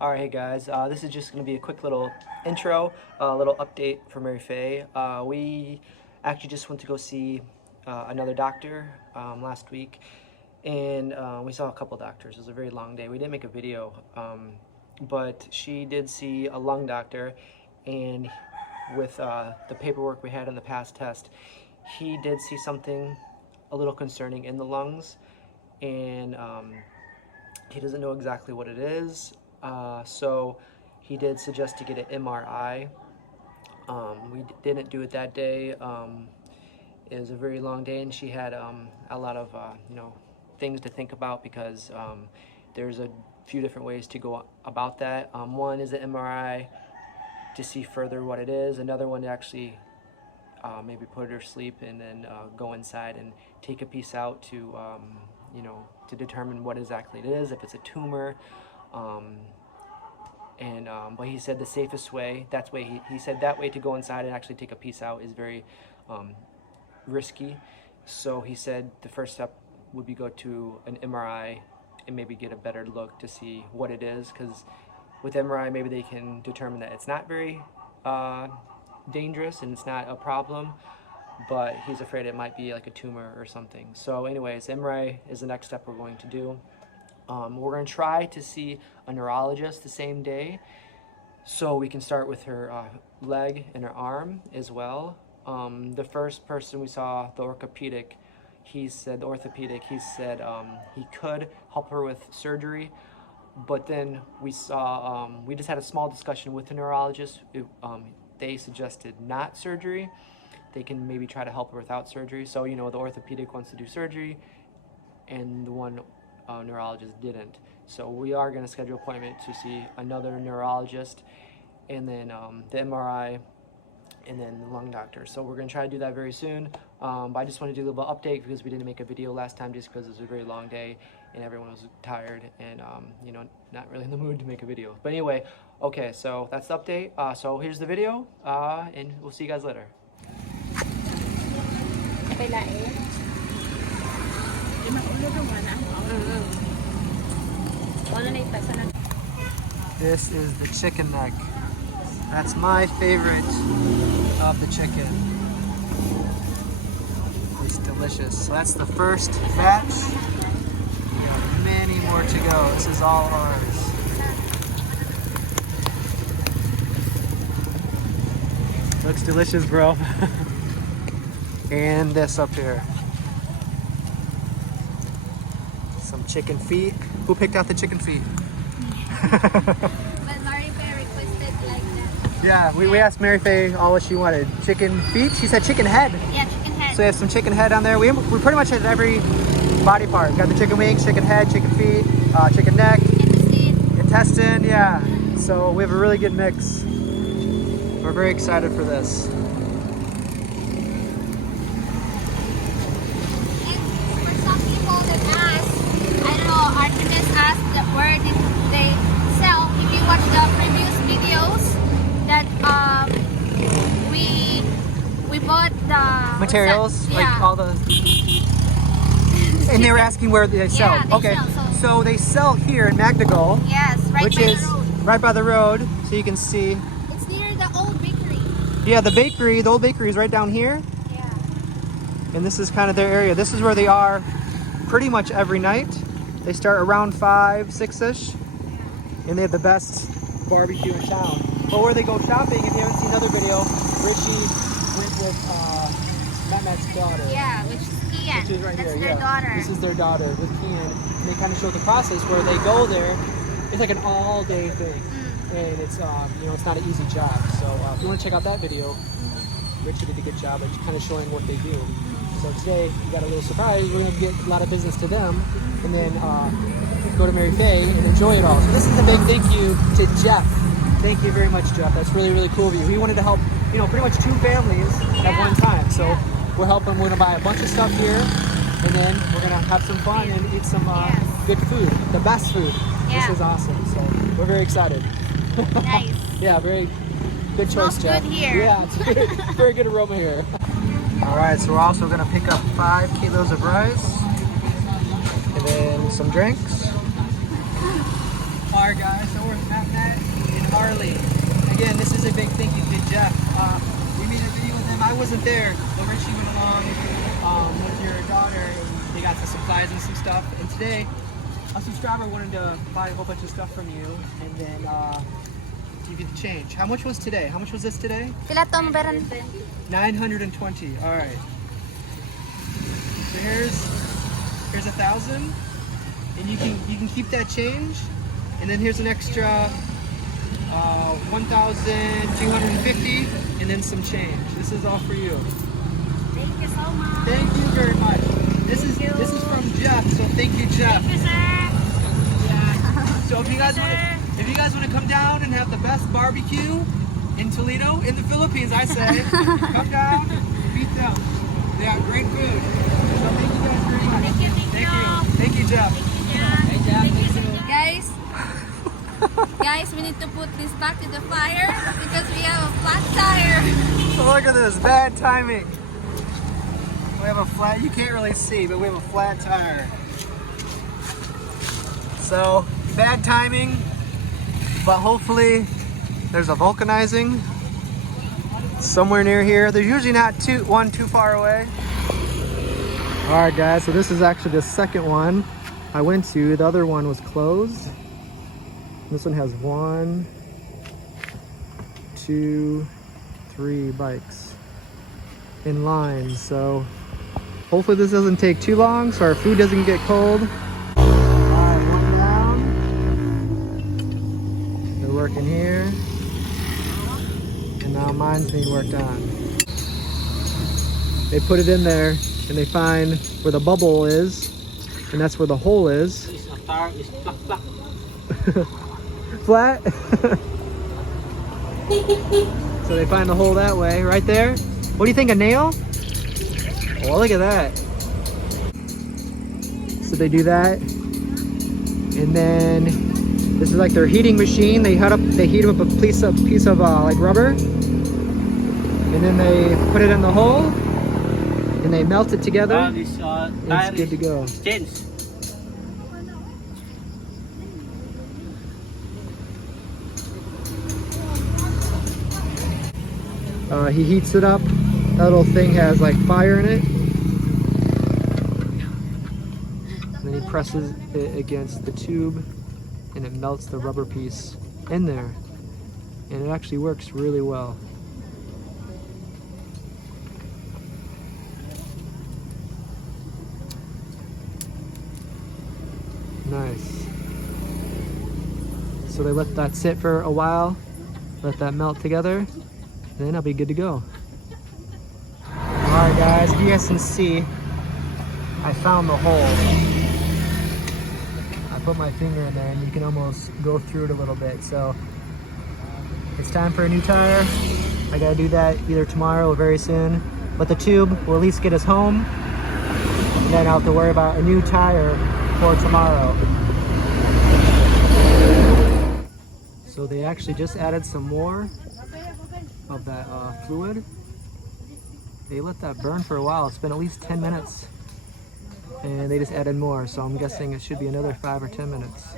Alright, hey guys, this is just going to be a quick little intro, a little update for Mary Fay. We actually just went to go see another doctor last week, and we saw a couple doctors. It was a very long day. We didn't make a video, but she did see a lung doctor, and with the paperwork we had in the past test, he did see something a little concerning in the lungs, and he doesn't know exactly what it is. So he did suggest to get an MRI. We didn't do it that day. It was a very long day, and she had a lot of things to think about, because there's a few different ways to go about that. One is an MRI to see further what it is. Another one to actually maybe put her to sleep and then go inside and take a piece out to to determine what exactly it is, if it's a tumor. But he said the safest way, he said that way to go inside and actually take a piece out is very risky. So he said the first step would be go to an MRI and maybe get a better look to see what it is, because with MRI maybe they can determine that it's not very dangerous and it's not a problem, but he's afraid it might be like a tumor or something. So anyways, MRI is the next step we're going to do. We're going to try to see a neurologist the same day, so we can start with her leg and her arm as well. The first person we saw, the orthopedic, he said he could help her with surgery, but then we saw, we just had a small discussion with the neurologist. They suggested not surgery. They can maybe try to help her without surgery. So, the orthopedic wants to do surgery, and the one neurologist didn't. So we are going to schedule an appointment to see another neurologist, and then the MRI, and then the lung doctor. So we're going to try to do that very soon. But I just want to do a little update, because we didn't make a video last time just because it was a very long day and everyone was tired and not really in the mood to make a video. But anyway, okay, so that's the update. So here's the video, and we'll see you guys later. This is the chicken neck. That's my favorite of the chicken. It's delicious. So that's the first batch. Many more to go. This is all ours. Looks delicious, bro. And this up here. Some chicken feet. Who picked out the chicken feet? But Mary Fay requested like that. Yeah, we asked Mary Fay all what she wanted. Chicken feet? She said chicken head. Yeah, chicken head. So we have some chicken head on there. We pretty much had every body part. Got the chicken wings, chicken head, chicken feet, chicken neck, intestine, yeah. So we have a really good mix. We're very excited for this. Where did they sell? If you watch the previous videos, that we bought the materials, like all the, and they were asking where they sell. Yeah, they okay, sell, so they sell here in Magdegal. Yes, right which by is the road. Right by the road, so you can see. It's near the old bakery. Yeah, the old bakery is right down here. Yeah. And this is kind of their area. This is where they are pretty much every night. They start around 5, 6-ish, and they have the best barbecue in town. But where they go shopping, if you haven't seen another video, Richie went with Matt's daughter. Yeah, which is Kian. Which is right That's here, their daughter. This is their daughter with Kian. And they kind of show the process where they go there. It's like an all-day thing, and it's it's not an easy job. So if you want to check out that video, Richie did a good job of kind of showing what they do. So today we got a little surprise. We're going to get a lot of business to them, and then go to Mary Fay and enjoy it all. So this is a big thank you to Jeff. Thank you very much, Jeff. That's really, really cool of you. He wanted to help, pretty much 2 families at one time. So we're helping. We're going to buy a bunch of stuff here, and then we're going to have some fun and eat some good food, the best food. Yeah. This is awesome. So we're very excited. Nice. Yeah, very good choice, Smells Jeff. good here. Yeah, it's very good aroma here. All right, so we're also going to pick up 5 kilos of rice, and then some drinks. Our guys, so we're at Matt in Harley. Again, this is a big thank you to Jeff. We made a video with him. I wasn't there, but Richie went along with your daughter and they got some supplies and some stuff. And today, a subscriber wanted to buy a whole bunch of stuff from you and then give you the change. How much was today? How much was this today? Pila to ang bayaran? 920. All right. So here's 1,000, and you can keep that change, and then here's an extra 1,250, and then some change. This is all for you. Thank you so much. Thank you very much. This is from Jeff, so thank you, Jeff. Thank you, sir. Yeah. So if you guys want to come down and have the best barbecue in Toledo, in the Philippines, I say, come down, beat them. They got great food. So thank you guys very much. Thank you. Thank you, Jeff. Guys, we need to put this back to the fire because we have a flat tire. Look at this, bad timing. We have a flat, you can't really see, but we have a flat tire. So, bad timing, but hopefully there's a vulcanizing somewhere near here. There's usually not one too far away. Alright guys, so this is actually the second one I went to. The other one was closed. This one has 1, 2, 3 bikes in line. So hopefully this doesn't take too long so our food doesn't get cold. Alright, one down. They're working here. And now mine's being worked on. They put it in there and they find where the bubble is, and that's where the hole is. Flat. So they find the hole that way, right there. What do you think, a nail? Oh, look at that. So they do that, and then this is like their heating machine. They heat up a piece of like rubber, and then they put it in the hole, and they melt it together. And it's good to go. He heats it up. That little thing has like fire in it. And then he presses it against the tube and it melts the rubber piece in there. And it actually works really well. Nice. So they let that sit for a while, let that melt together. Then I'll be good to go. Alright guys, if you guys can see, I found the hole. I put my finger in there and you can almost go through it a little bit. So it's time for a new tire. I gotta do that either tomorrow or very soon. But the tube will at least get us home. And then I'll have to worry about a new tire for tomorrow. So they actually just added some more of that fluid. They let that burn for a while. It's been at least 10 minutes and they just added more, so I'm guessing it should be another 5 or 10 minutes.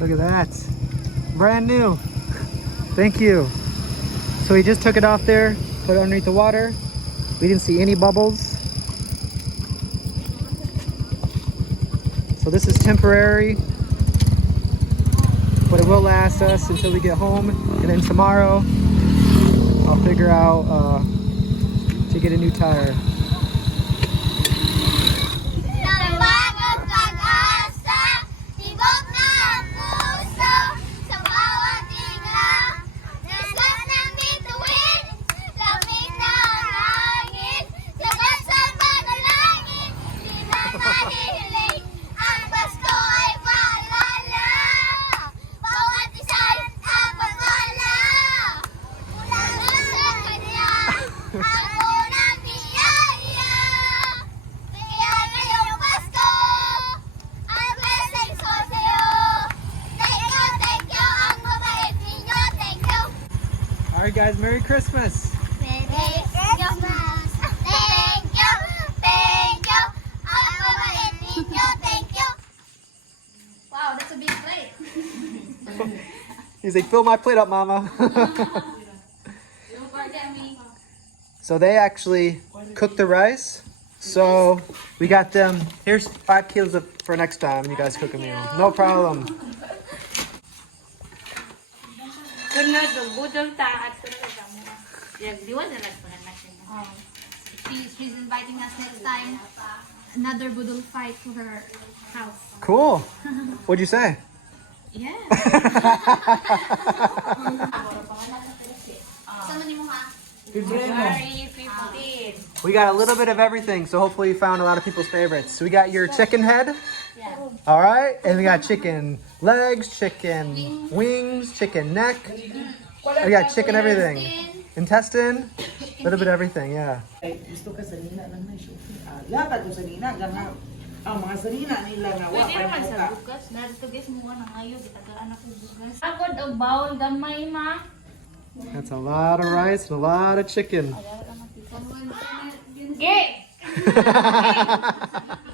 Look at that, brand new. Thank you. So he just took it off there, put it underneath the water. We didn't see any bubbles. So this is temporary, but it will last us until we get home. And then tomorrow, I'll figure out to get a new tire. Alright guys, Merry Christmas! Merry Christmas! Thank He's like, fill my plate up, mama. So they actually cooked the rice. So we got them. Here's 5 kilos for next time. You guys cook a meal. No problem. She's inviting us next time. Another boodle fight to her house. Cool. What'd you say? Yeah. We got a little bit of everything, so hopefully you found a lot of people's favorites. So we got your chicken head. Yeah. All right, and we got chicken legs, chicken wings, chicken neck. We got chicken everything. Intestine, a little bit of everything, yeah. Gusto ka sa nina lang na siya. Lapat ko sa nina, gana. Ang mga sa nina nila na Pwede wapay naman mo sa ka. bukas. Narito guys mo ng ngayon. Gitagaan ako bukas. Agod og bawal gamay ma. That's a lot of rice and a lot of chicken. Gay!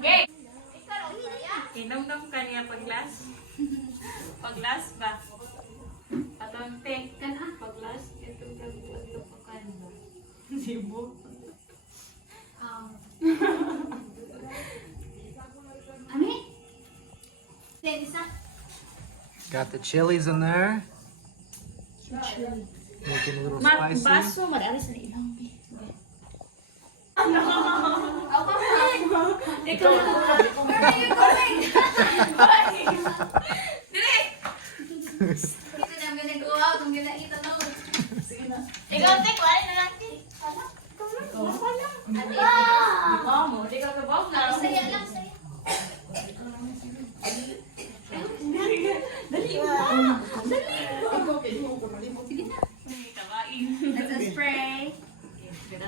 Gay! Inom-nom ka niya paglas. Paglas ba? Atong take ka na. Paglas. Itong gagawin ko pa ka na. Sibo. Got the chilies in there. Making a little spicy. Baso, madalas na ilang bi. Ikaw na. Where are you going? I'm gonna go out. I'm gonna eat alone. Ikaw, take. Wala na natin. Ikaw mo. Ikaw ka ba? Saya lang, saya. That's a spray. Thank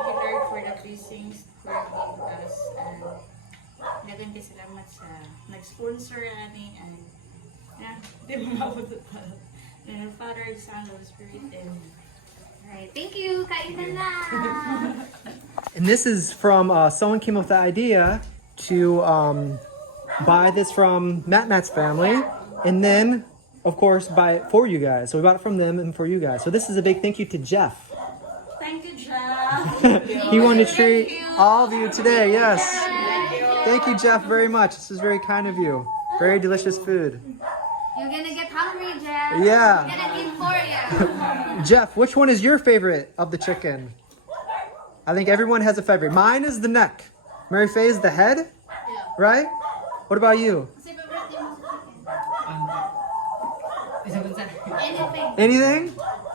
you, Lord, for the blessings for giving us. And dagan kayo salamat sa nag-sponsor ani and di ba mabot pa. And Father, Son, Holy Spirit, and Alright, thank you. Kainan na. And this is from someone came up with the idea to buy this from Matt's family, and then, of course, buy it for you guys. So we bought it from them and for you guys. So this is a big thank you to Jeff. thank you, Jeff. He wanted to treat all of you today. Yes. Thank you, Jeff, very much. This is very kind of you. Very delicious food. You're gonna get hungry, Jeff. Yeah. I'm gonna eat for you. Jeff, which one is your favorite of the chicken? I think everyone has a favorite. Mine is the neck. Mary Fay is the head, right? What about you? Anything. Anything?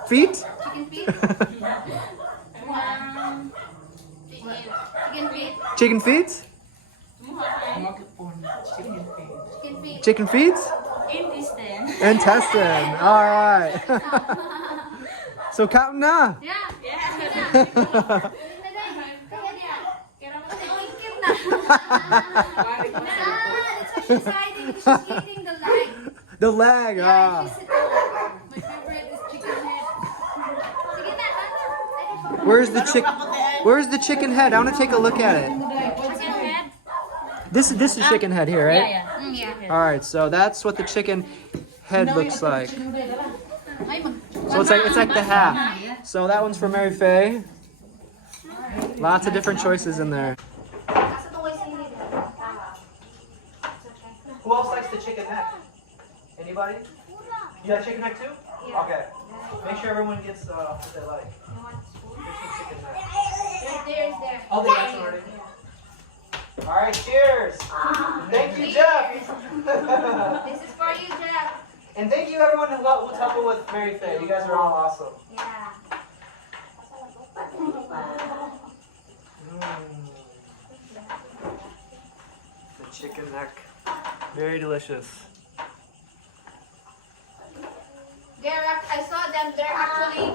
Feet? Chicken feet. Chicken feet. Chicken feet? Chicken feet. Chicken feet? Intestine. Intestine. All right. So count na. Yeah. Yeah. That's what she's hiding. She's eating the leg. The leg. Yeah, she's sitting there. My favorite is chicken head. Sige na, Where's the chick? Where's the chicken head? I want to take a look at it. chicken head. This is chicken head here, right? Yeah. Yeah. All right. So that's what the chicken head looks like. Ay, So it's like the half. So that one's for Mary Fay. Lots of different choices in there. Who else likes the chicken neck? Anybody? You got chicken neck too? Yeah. Okay. Make sure everyone gets what they like. Chicken neck. There's there. Oh, they got some already. All right, cheers. Thank you, Jeff. This is for you, Jeff. And thank you everyone who's helping with Mary Fay. You guys are all awesome. Yeah. The chicken neck. Very delicious. I saw them. They're actually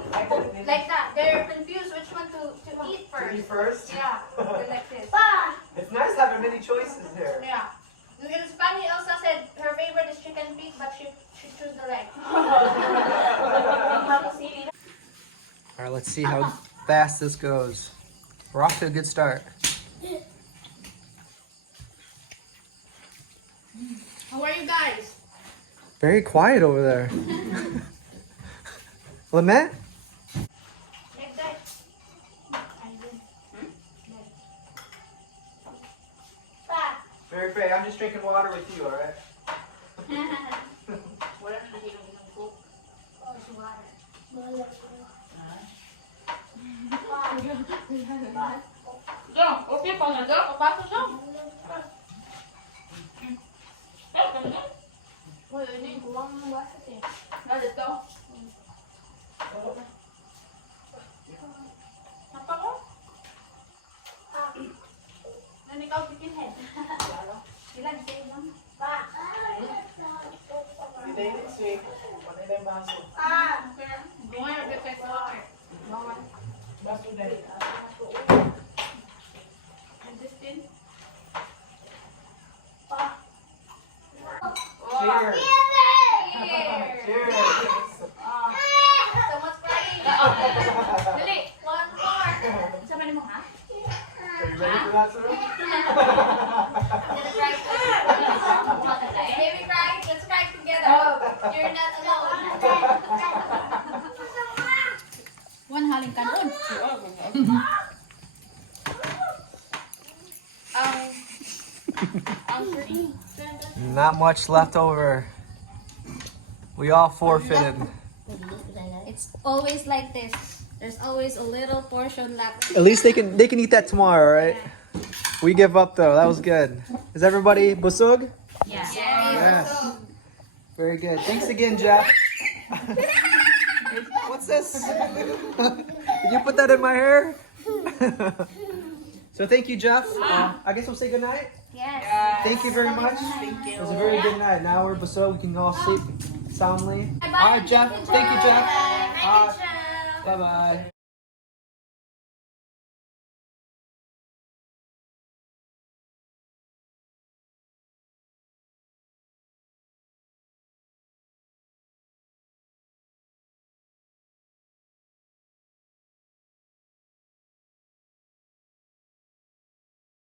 like that. They're confused which one to eat first. You first? Yeah. They're like this. It's nice having many choices here. Yeah. In Spanish, Elsa said her favorite is chicken feet, but she chose the leg. All right, let's see how fast this goes. We're off to a good start. How are you Very quiet over there. Lynette? Like that. Pa. Mary Fay, I'm just drinking water with you, alright? Wala na nahinom ng coke. Oh, it's water. Jo, okay pa na, Jo. Papasok, Jo. Wala na yung kuwang ng basat eh. Galit ka? Napa ko? Nan ikaw pipinhead. Ilan sa'yo lang? Pa. Hindi, sweet. Panay yung baso. Bunga yung get water. Baso din. And Dustin? Pa. Cheers! Here. Cheers! Someone's crying. Dali! One more. Sama ni mo, ha? Are you ready for that, sir? I'm gonna cry too. Baby cry. Let's cry together. You're not alone. One haling kanon. Not much left over. We all forfeited. It's always like this. There's always a little portion left. At least they can eat that tomorrow, right? We give up though. That was good. Is everybody busog? Yeah. Yes. Very good. Thanks again, Jeff. What's this? Did you put that in my hair? So thank you, Jeff. I guess we'll say goodnight. Yes. Thank you very much. Thank you. It was a very good night. Now we're busog. We can all sleep soundly. Bye-bye. All right, Jeff. Thank you, Jeff. Bye, Jeff. Bye-bye.